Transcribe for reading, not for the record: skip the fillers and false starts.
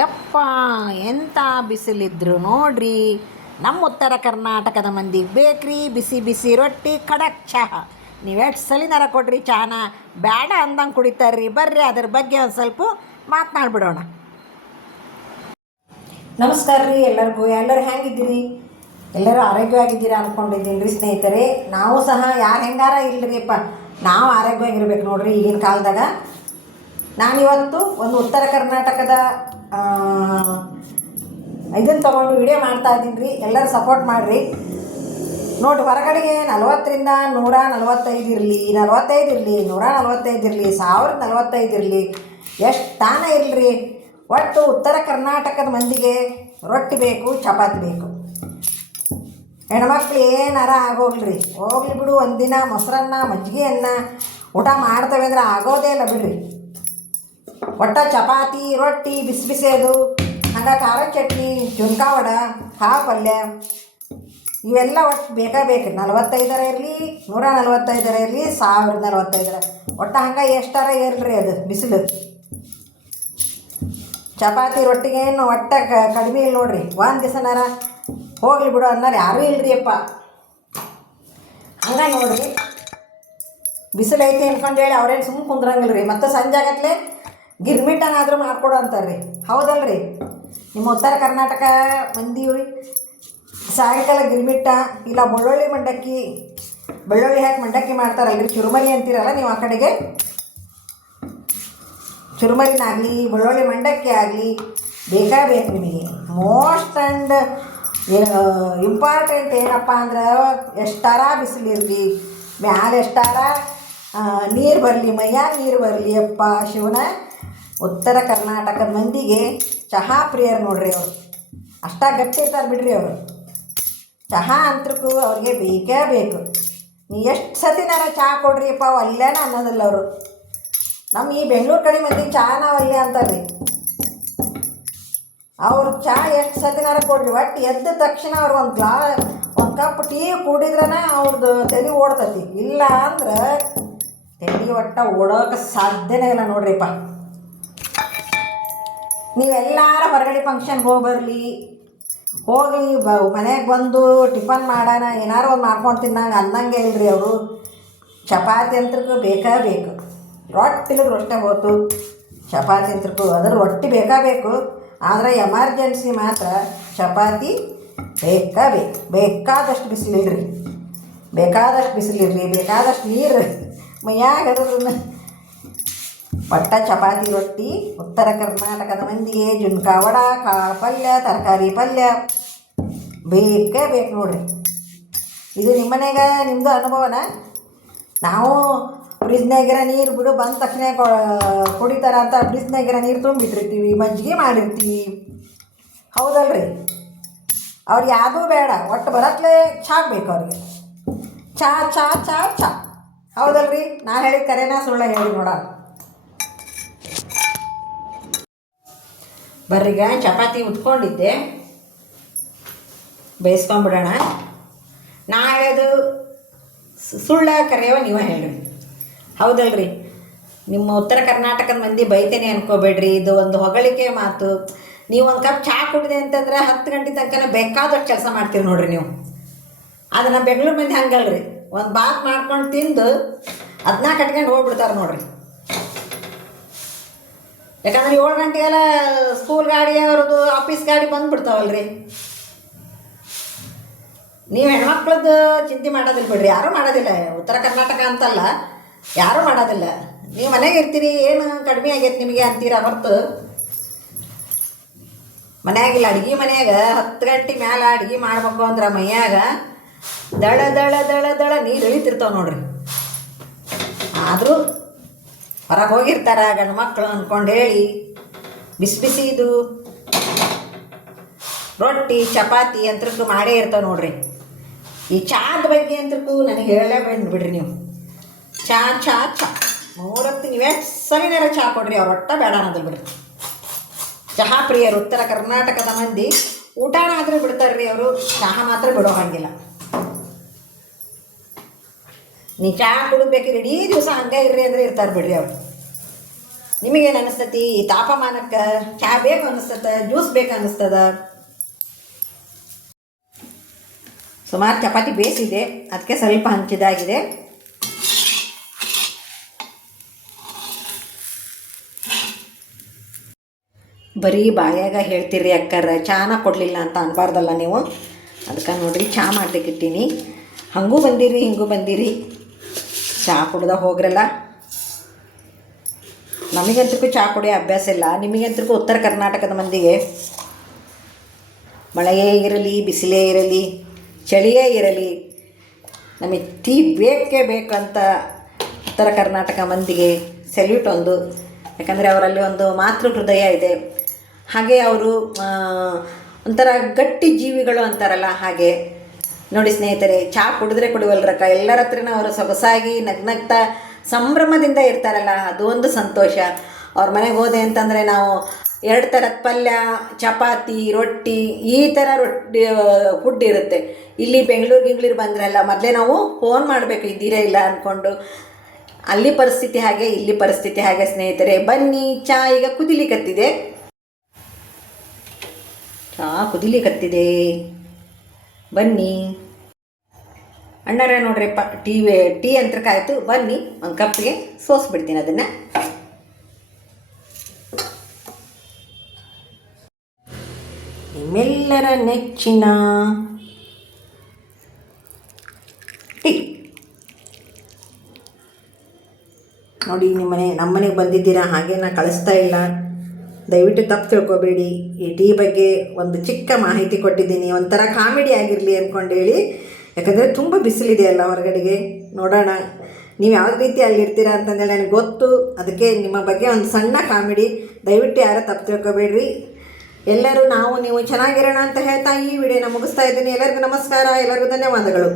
ಯಪ್ಪ ಎಂಥ ಬಿಸಿಲಿದ್ರು ನೋಡ್ರಿ. ನಮ್ಮ ಉತ್ತರ ಕರ್ನಾಟಕದ ಮಂದಿಗೆ ಬೇಕ್ರಿ ಬಿಸಿ ಬಿಸಿ ರೊಟ್ಟಿ ಖಡಕ್ ಚಹಾ. ನೀವು ಎಷ್ಟು ಸಲಿನಾರ ಕೊಡ್ರಿ ಚಹಾನ ಬೇಡ ಅಂದಂಗೆ ಕುಡಿತಾರ್ರಿ. ಬರ್ರಿ ಅದ್ರ ಬಗ್ಗೆ ಒಂದು ಸ್ವಲ್ಪ ಮಾತನಾಡ್ಬಿಡೋಣ. ನಮಸ್ಕಾರ ರೀ ಎಲ್ಲರಿಗೂ. ಎಲ್ಲರೂ ಹೆಂಗಿದ್ದೀರಿ? ಎಲ್ಲರೂ ಆರೋಗ್ಯವಾಗಿದ್ದೀರಾ ಅಂದ್ಕೊಂಡಿದ್ದೀನಿ ರೀ ಸ್ನೇಹಿತರೆ. ನಾವು ಸಹ ಯಾರು ಹೆಂಗಾರ ಇಲ್ಲರಿಪ್ಪ, ನಾವು ಆರೋಗ್ಯವಾಗಿರ್ಬೇಕು ನೋಡ್ರಿ ಈಗಿನ ಕಾಲದಾಗ. ನಾನಿವತ್ತು ಒಂದು ಉತ್ತರ ಕರ್ನಾಟಕದ ಇದನ್ನು ತೊಗೊಂಡು ವಿಡಿಯೋ ಮಾಡ್ತಾ ಇದ್ದೀನಿ ರೀ. ಎಲ್ಲರೂ ಸಪೋರ್ಟ್ ಮಾಡಿರಿ. ನೋಡಿ, ಹೊರಗಡೆಗೆ 40ರಿಂದ 145 ಇರಲಿ, 45 ಇರಲಿ, 145 ಇರಲಿ, 1045 ಇರಲಿ, ಎಷ್ಟು ತಾನ ಇರಲಿ, ಒಟ್ಟು ಉತ್ತರ ಕರ್ನಾಟಕದ ಮಂದಿಗೆ ರೊಟ್ಟಿ ಬೇಕು, ಚಪಾತಿ ಬೇಕು. ಹೆಣ್ಮಕ್ಳು ಏನಾರ ಆಗೋಗ್ಲಿ, ಹೋಗ್ಲಿ ಬಿಡು, ಒಂದಿನ ಮೊಸರನ್ನ ಮಜ್ಜಿಗೆ ಅನ್ನ ಊಟ ಮಾಡ್ತೇವೆ ಅಂದ್ರೆ ಆಗೋದೇ ಇಲ್ಲ ಬಿಡ್ರಿ. ಒಟ್ಟ ಚಪಾತಿ ರೊಟ್ಟಿ ಬಿಸಿ ಬಿಸಿದು, ಹಂಗೆ ಖಾರ ಚಟ್ನಿ, ಜುನ್ಕಾ ವಡೆ, ಕಾಳು ಪಲ್ಯ ಇವೆಲ್ಲ ಒಟ್ಟು ಬೇಕಾ ಬೇಕು. 45 ಇರಲಿ, 145 ಇರಲಿ, 1045 ಒಟ್ಟು ಹಂಗೆ ಎಷ್ಟಾರ ಇರಲಿ ಅದು ಬಿಸಿಲು. ಚಪಾತಿ ರೊಟ್ಟಿಗೇನು ಒಟ್ಟ ಕಡಿಮೆ ಇಲ್ಲ ನೋಡ್ರಿ. ಒಂದು ದಿವಸನಾರ ಹೋಗ್ಲಿ ಬಿಡು ಅನ್ನೋರು ಯಾರೂ ಇಲ್ರಿ ಅಪ್ಪ. ಹಂಗೆ ನೋಡ್ರಿ, ಬಿಸಿಲು ಐತಿ ಅನ್ಕೊಂಡೇಳಿ ಅವ್ರೇನು ಸುಮ್ಮನೆ ಕುಂದ್ರಂಗಿಲ್ಲ ರೀ. ಮತ್ತು ಸಂಜೆ ಆಗತ್ಲೆ ಗಿರ್ಮಿಟನಾದರೂ ಮಾಡ್ಕೊಡು ಅಂತಾರೆ ರೀ. ಹೌದಲ್ರಿ? ನಿಮ್ಮ ಉತ್ತರ ಕರ್ನಾಟಕ ಮಂದಿ ಸಾಯಂಕಾಲ ಗಿರ್ಮಿಟ್ಟ ಇಲ್ಲ ಬೆಳ್ಳುಳ್ಳಿ ಮಂಡಕ್ಕಿ, ಬೆಳ್ಳುಳ್ಳಿ ಹಾಕಿ ಮಂಡಕ್ಕಿ ಮಾಡ್ತಾರಲ್ರಿ, ಚುರುಮರಿ ಅಂತೀರಲ್ಲ ನೀವು ಆ ಕಡೆಗೆ. ಚುರುಮರಿನಾಗಲಿ ಬೆಳ್ಳುಳ್ಳಿ ಮಂಡಕ್ಕಿ ಆಗಲಿ ಬೇಕಾಗಬೇಕು ನಿಮಗೆ. ಮೋಸ್ಟ್ ಆ್ಯಂಡ್ ಇಂಪಾರ್ಟೆಂಟ್ ಏನಪ್ಪ ಅಂದ್ರೆ, ಎಷ್ಟಾರ ಬಿಸಿಲಿರಲಿ, ಮ್ಯಾಲೆ ಎಷ್ಟಾರ ನೀರು ಬರಲಿ, ಮೈಯಾಗ ನೀರು ಬರಲಿ, ಅಪ್ಪ ಶಿವನ ಉತ್ತರ ಕರ್ನಾಟಕದ ಮಂದಿಗೆ ಚಹಾ ಪ್ರಿಯರು ನೋಡ್ರಿ. ಅವರು ಅಷ್ಟ ಗಟ್ಟಿ ಇರ್ತಾರೆ ಬಿಡ್ರಿ. ಅವರು ಚಹಾ ಅಂತಕ್ಕೂ ಅವ್ರಿಗೆ ಬೇಕೇ ಬೇಕು. ನೀ ಎಷ್ಟು ಸತಿನಾರ ಚಹಾ ಕೊಡ್ರಿಯಪ್ಪ ಒಲ್ಲೇನ ಅನ್ನೋದಿಲ್ಲ ಅವರು. ನಮ್ಮ ಈ ಬೆಂಗಳೂರು ಕಡೆ ಮಂದಿ ಚಹಾನ ಒಲ್ಲೆ ಅಂತಾರೆ ರೀ. ಅವ್ರು ಚಹಾ ಎಷ್ಟು ಸತಿನಾರ ಕೊಡ್ರಿ, ಒಟ್ಟು ಎದ್ದ ತಕ್ಷಣ ಅವ್ರು ಒಂದು ಕಪ್ ಟೀ ಕುಡಿದ್ರನ ಅವ್ರದ್ದು ತಲೆ ಓಡ್ತತಿ. ಇಲ್ಲ ಅಂದ್ರೆ ತಲೆ ಒಟ್ಟ ಓಡೋಕೆ ಸಾಧ್ಯನೇ ಇಲ್ಲ ನೋಡ್ರಿಪ್ಪ. ನೀವೆಲ್ಲಾರ ಹೊರಗಡೆ ಫಂಕ್ಷನ್ಗೆ ಹೋಗ್ಬರ್ಲಿ, ಹೋಗಿ ಮನೆಗೆ ಬಂದು ಟಿಫನ್ ಮಾಡೋಣ ಏನಾರು ಒಂದು ಮಾಡ್ಕೊಂಡು ತಿನ್ನಂಗೆ ಅನ್ನಂಗೆ ಇಲ್ರಿ ಅವರು. ಚಪಾತಿ ಅಂತಕ್ಕೂ ಬೇಕಾ ಬೇಕು. ರೊಟ್ಟಿಲಿಗೆ ರೊಟ್ಟೆ ಹೋತು, ಚಪಾತಿ ಅಂತಕ್ಕೂ ಅದ್ರ ರೊಟ್ಟಿ ಬೇಕಾ ಬೇಕು. ಆದರೆ ಎಮರ್ಜೆನ್ಸಿ ಮಾತ್ರ ಚಪಾತಿ ಬೇಕಾ ಬೇಕು. ಬೇಕಾದಷ್ಟು ಬಿಸಿಲಿಡ್ರಿ, ಬೇಕಾದಷ್ಟು ಬಿಸಿಲಿರ್ರಿ, ಬೇಕಾದಷ್ಟು ನೀರು ಮೈಯಾಗ ಅದನ್ನು ಒಟ್ಟ ಚಪಾತಿ ರೊಟ್ಟಿ ಉತ್ತರ ಕರ್ನಾಟಕದ ಮಂದಿಗೆ ಜುನ್ಕಾ ವಡೆ, ಕಾಳು ಪಲ್ಯ, ತರಕಾರಿ ಪಲ್ಯ ಬೇಕೇ ಬೇಕು ನೋಡ್ರಿ. ಇದು ನಿಮ್ಮ ಮನೆಗೆ ನಿಮ್ಮದು ಅನುಭವನ? ನಾವು ಫ್ರಿಜ್ನಾಗಿರೋ ನೀರು ಬಿಡು ಬಂದ ತಕ್ಷಣ ಕುಡಿತಾರ ಅಂತ ಫ್ರಿಜ್ನಾಗಿರೋ ನೀರು ತುಂಬಿಟ್ಟಿರ್ತೀವಿ, ಮಜ್ಜಿಗೆ ಮಾಡಿರ್ತೀವಿ. ಹೌದಲ್ರಿ? ಅವ್ರಿಗೆ ಯಾವುದೂ ಬೇಡ, ಒಟ್ಟು ಬರತ್ಲೇ ಚಹಾ ಬೇಕು ಅವ್ರಿಗೆ. ಚಹಾ ಚಹಾ ಚಹಾ ಚಹಾ. ಹೌದಲ್ರಿ? ನಾ ಹೇಳಿದ ಕರೆನಾ ಸುಳ್ಳ ಹೇಳಿ ನೋಡ. ಬರ್ರಿಗ ಚಪಾತಿ ಉಟ್ಕೊಂಡಿದ್ದೆ, ಬೇಯಿಸ್ಕೊಂಬಿಡೋಣ. ನಾ ಹೇಳೋದು ಸುಳ್ಳ ಕರೆಯವ ನೀವೇ ಹೇಳ್ರಿ. ಹೌದಲ್ರಿ? ನಿಮ್ಮ ಉತ್ತರ ಕರ್ನಾಟಕದ ಮಂದಿ ಬೈತೇನೆ ಅನ್ಕೋಬೇಡ್ರಿ, ಇದು ಒಂದು ಹೊಗಳಿಕೆ ಮಾತು. ನೀವು ಒಂದು ಕಪ್ ಚಹಾ ಕುಡಿದೆ ಅಂತಂದ್ರೆ 10 ಗಂಟೆ ತನಕ ಬೇಕಾದಷ್ಟು ಕೆಲಸ ಮಾಡ್ತೀವಿ ನೋಡ್ರಿ ನೀವು. ಅದು ನಮ್ಮ ಬೆಂಗಳೂರು ಮಂದಿ ಹಂಗಲ್ರಿ, ಒಂದು ಬಾತ್ ಮಾಡ್ಕೊಂಡು ತಿಂದು ಅದನ್ನ ಕಟ್ಕೊಂಡು ಹೋಗ್ಬಿಡ್ತಾರೆ ನೋಡ್ರಿ. ಯಾಕಂದ್ರೆ 7 ಗಂಟೆಗೆಲ್ಲ ಸ್ಕೂಲ್ ಗಾಡಿ ಅವ್ರದ್ದು ಆಫೀಸ್ ಗಾಡಿ ಬಂದುಬಿಡ್ತಾವಲ್ರಿ. ನೀವು ಹೆಣ್ಮಕ್ಳದ್ದು ಚಿಂತೆ ಮಾಡೋದಿಲ್ಲ ಬಿಡ್ರಿ, ಯಾರೂ ಮಾಡೋದಿಲ್ಲ. ಉತ್ತರ ಕರ್ನಾಟಕ ಅಂತಲ್ಲ, ಯಾರೂ ಮಾಡೋದಿಲ್ಲ. ನೀವು ಮನೆಗೆ ಇರ್ತೀರಿ, ಏನು ಕಡಿಮೆ ಆಗೈತೆ ನಿಮಗೆ ಅಂತೀರ ಹೊರ್ತು, ಮನೆಯಾಗಿಲ್ಲ. ಅಡುಗೆ ಮನೆಯಾಗ 10 ಗಂಟೆ ಮ್ಯಾಲೆ ಅಡುಗೆ ಮಾಡ್ಬೇಕು ಅಂದ್ರೆ ಮೈಯಾಗ ದಳ ದಳ ದಳ ದಳ ನೀರು ಇಳಿತಿರ್ತಾವೆ ನೋಡ್ರಿ. ಆದರೂ ಹೊರಗೆ ಹೋಗಿರ್ತಾರೆ ಗಂಡು ಮಕ್ಕಳು ಅಂದ್ಕೊಂಡು ಹೇಳಿ ಬಿಸಿ ಬಿಸಿ ಇದು ರೊಟ್ಟಿ ಚಪಾತಿ ಅಂತಕ್ಕೂ ಮಾಡೇ ಇರ್ತಾವೆ ನೋಡ್ರಿ. ಈ ಚಾದ ಬಗ್ಗೆ ಅಂತಕ್ಕೂ ನನಗೆ ಹೇಳಲೇ ಬಿಡ್ರಿ ನೀವು. ಚಾ ಚಾ ಚಾ 3 ಹೊತ್ತು ನೀವೇ ಸರಿನಾರ ಚಹಾ ಕೊಡ್ರಿ, ಅವ್ರು ಒಟ್ಟ ಬೇಡ ಅನ್ನೋದಿಲ್ಲ ಬಿಡ್ರಿ. ಚಹಾ ಪ್ರಿಯರು ಉತ್ತರ ಕರ್ನಾಟಕದ ಮಂದಿ ಊಟನ ಆದರೂ ಬಿಡ್ತಾರೆ ರೀ ಅವರು, ಚಹಾ ಮಾತ್ರ ಬಿಡೋ ಹಾಗಿಲ್ಲ. ನೀ ಚಹಾ ಕುಡಿದ್ಬೇಕಿರಿ ಇಡೀ ದಿವಸ ಹಂಗೆ ಇರ್ರಿ ಅಂದರೆ ಇರ್ತಾರೆ ಬಿಡ್ರಿ ಅವ್ರು. ನಿಮಗೇನು ಅನಿಸ್ತತಿ ಈ ತಾಪಮಾನಕ್ಕೆ ಚಹಾ ಬೇಕು ಅನಿಸ್ತದ, ಜ್ಯೂಸ್ ಬೇಕು ಅನ್ನಿಸ್ತದ? ಸುಮಾರು ಚಪಾತಿ ಬೇಯಿಸಿದೆ, ಅದಕ್ಕೆ ಸ್ವಲ್ಪ ಹಂಚಿದಾಗಿದೆ. ಬರೀ ಬಾಯಾಗ ಹೇಳ್ತೀರಿ ಅಕ್ಕರ, ಚಾನ ಕೊಡಲಿಲ್ಲ ಅಂತ ಅನ್ಬಾರ್ದಲ್ಲ ನೀವು. ಅದಕ್ಕೆ ನೋಡಿರಿ ಚಹಾ ಮಾಡ್ಲಿಕ್ಕಿಟ್ಟೀನಿ. ಹಂಗೂ ಬಂದಿರಿ ಹಿಂಗೂ ಬಂದಿರಿ, ಚಹಾ ಕುಡ್ದ ಹೋಗ್ರಲ್ಲ. ನಮಗಂತೂ ಚಹಾ ಕುಡಿಯೋ ಅಭ್ಯಾಸ ಇಲ್ಲ. ನಿಮಗಂತೂ ಉತ್ತರ ಕರ್ನಾಟಕದ ಮಂದಿಗೆ ಮಳೆಯೇ ಇರಲಿ, ಬಿಸಿಲೇ ಇರಲಿ, ಚಳಿಯೇ ಇರಲಿ, ನಮಗೆ ಟೀ ಬೇಕೇ ಬೇಕಂತ ಉತ್ತರ ಕರ್ನಾಟಕ ಮಂದಿಗೆ ಸೆಲ್ಯೂಟ್ ಒಂದು. ಯಾಕಂದರೆ ಅವರಲ್ಲಿ ಒಂದು ಮಾತೃ ಹೃದಯ ಇದೆ. ಹಾಗೆ ಅವರು ಒಂಥರ ಗಟ್ಟಿ ಜೀವಿಗಳು ಅಂತಾರಲ್ಲ, ಹಾಗೆ ನೋಡಿ ಸ್ನೇಹಿತರೆ, ಚಹಾ ಕುಡಿದ್ರೆ ಕುಡಿವಲ್ರಕ್ಕ, ಎಲ್ಲರ ಹತ್ರನೂ ಅವರು ಸೊಗಸಾಗಿ ನಗ್ನಗ್ತಾ ಸಂಭ್ರಮದಿಂದ ಇರ್ತಾರಲ್ಲ, ಅದು ಒಂದು ಸಂತೋಷ. ಅವ್ರ ಮನೆಗೆ ಹೋದೆ ಅಂತಂದರೆ ನಾವು 2 ಥರದ ಪಲ್ಯ, ಚಪಾತಿ, ರೊಟ್ಟಿ, ಈ ಥರ ಫುಡ್ ಇರುತ್ತೆ. ಇಲ್ಲಿ ಬೆಂಗಳೂರು ಬಂದ್ರಲ್ಲ, ಮೊದಲೇ ನಾವು ಫೋನ್ ಮಾಡಬೇಕು ಇದ್ದೀರಾ ಇಲ್ಲ ಅಂದ್ಕೊಂಡು. ಅಲ್ಲಿ ಪರಿಸ್ಥಿತಿ ಹಾಗೆ, ಇಲ್ಲಿ ಪರಿಸ್ಥಿತಿ ಹಾಗೆ ಸ್ನೇಹಿತರೆ. ಬನ್ನಿ, ಚಹಾ ಈಗ ಕುದಿಲಿಕತ್ತಿದೆ. ಚಹಾ ಕುದಿಲಿಕತ್ತಿದೆ, ಬನ್ನಿ ಅಣ್ಣಾರ. ನೋಡ್ರಿಪ್ಪ, ಟೀ ಯಂತ್ರಕ್ಕಾಯ್ತು. ಬನ್ನಿ ಒಂದು ಕಪ್ಪಿಗೆ ಸೋಸ್ಬಿಡ್ತೀನಿ ಅದನ್ನು. ನಿಮ್ಮೆಲ್ಲರ ನೆಚ್ಚಿನ ಟೀ ನೋಡಿ. ನಮ್ಮನೆಗೆ ಬಂದಿದ್ದೀರಾ, ಹಾಗೆ ನಾನು ಕಳಿಸ್ತಾ ಇಲ್ಲ, ದಯವಿಟ್ಟು ತಪ್ಪು ತಿಳ್ಕೊಬೇಡಿ. ಈ ಟೀ ಬಗ್ಗೆ ಒಂದು ಚಿಕ್ಕ ಮಾಹಿತಿ ಕೊಟ್ಟಿದ್ದೀನಿ, ಒಂಥರ ಕಾಮಿಡಿ ಆಗಿರಲಿ ಅಂದ್ಕೊಂಡು ಹೇಳಿ. ಯಾಕಂದರೆ ತುಂಬ ಬಿಸಿಲಿದೆಯಲ್ಲ ಹೊರಗಡೆಗೆ. ನೋಡೋಣ ನೀವು ಯಾವ ರೀತಿ ಅಲ್ಲಿರ್ತೀರಾ ಅಂತಂದೇಳಿ ನನಗೆ ಗೊತ್ತು. ಅದಕ್ಕೆ ನಿಮ್ಮ ಬಗ್ಗೆ ಒಂದು ಸಣ್ಣ ಕಾಮಿಡಿ, ದಯವಿಟ್ಟು ಯಾರೂ ತಪ್ಪು ತಿಳ್ಕೊಬೇಡ್ರಿ. ಎಲ್ಲರೂ ನೀವು ಚೆನ್ನಾಗಿರೋಣ ಅಂತ ಹೇಳ್ತಾ ಈ ವಿಡಿಯೋನ ಮುಗಿಸ್ತಾ ಇದ್ದೀನಿ. ಎಲ್ಲರಿಗೂ ನಮಸ್ಕಾರ, ಎಲ್ಲರಿಗೂ ಧನ್ಯವಾದಗಳು.